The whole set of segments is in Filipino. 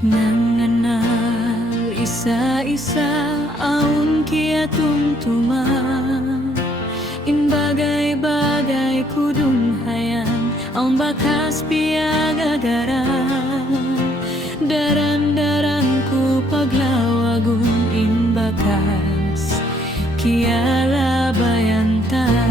Nanganal isa-isa aun kia tumtuman in bagay-bagay kudung hayang aun bakas piagagaran daran-daranku paglawagun in bakas kia labayantan.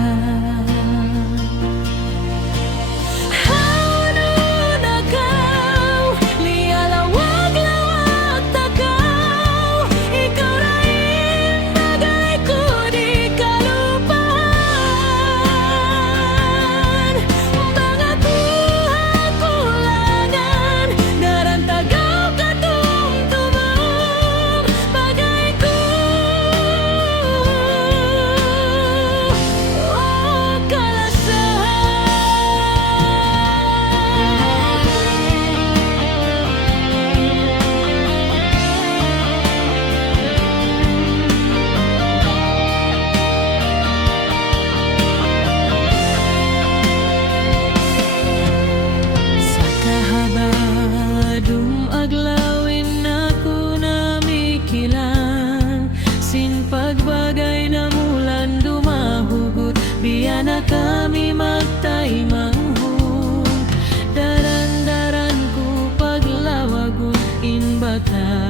Pagbagay na mulan dumahugot, biya na kami magtaimanghong. Daran-daran ko paglawagon in batas.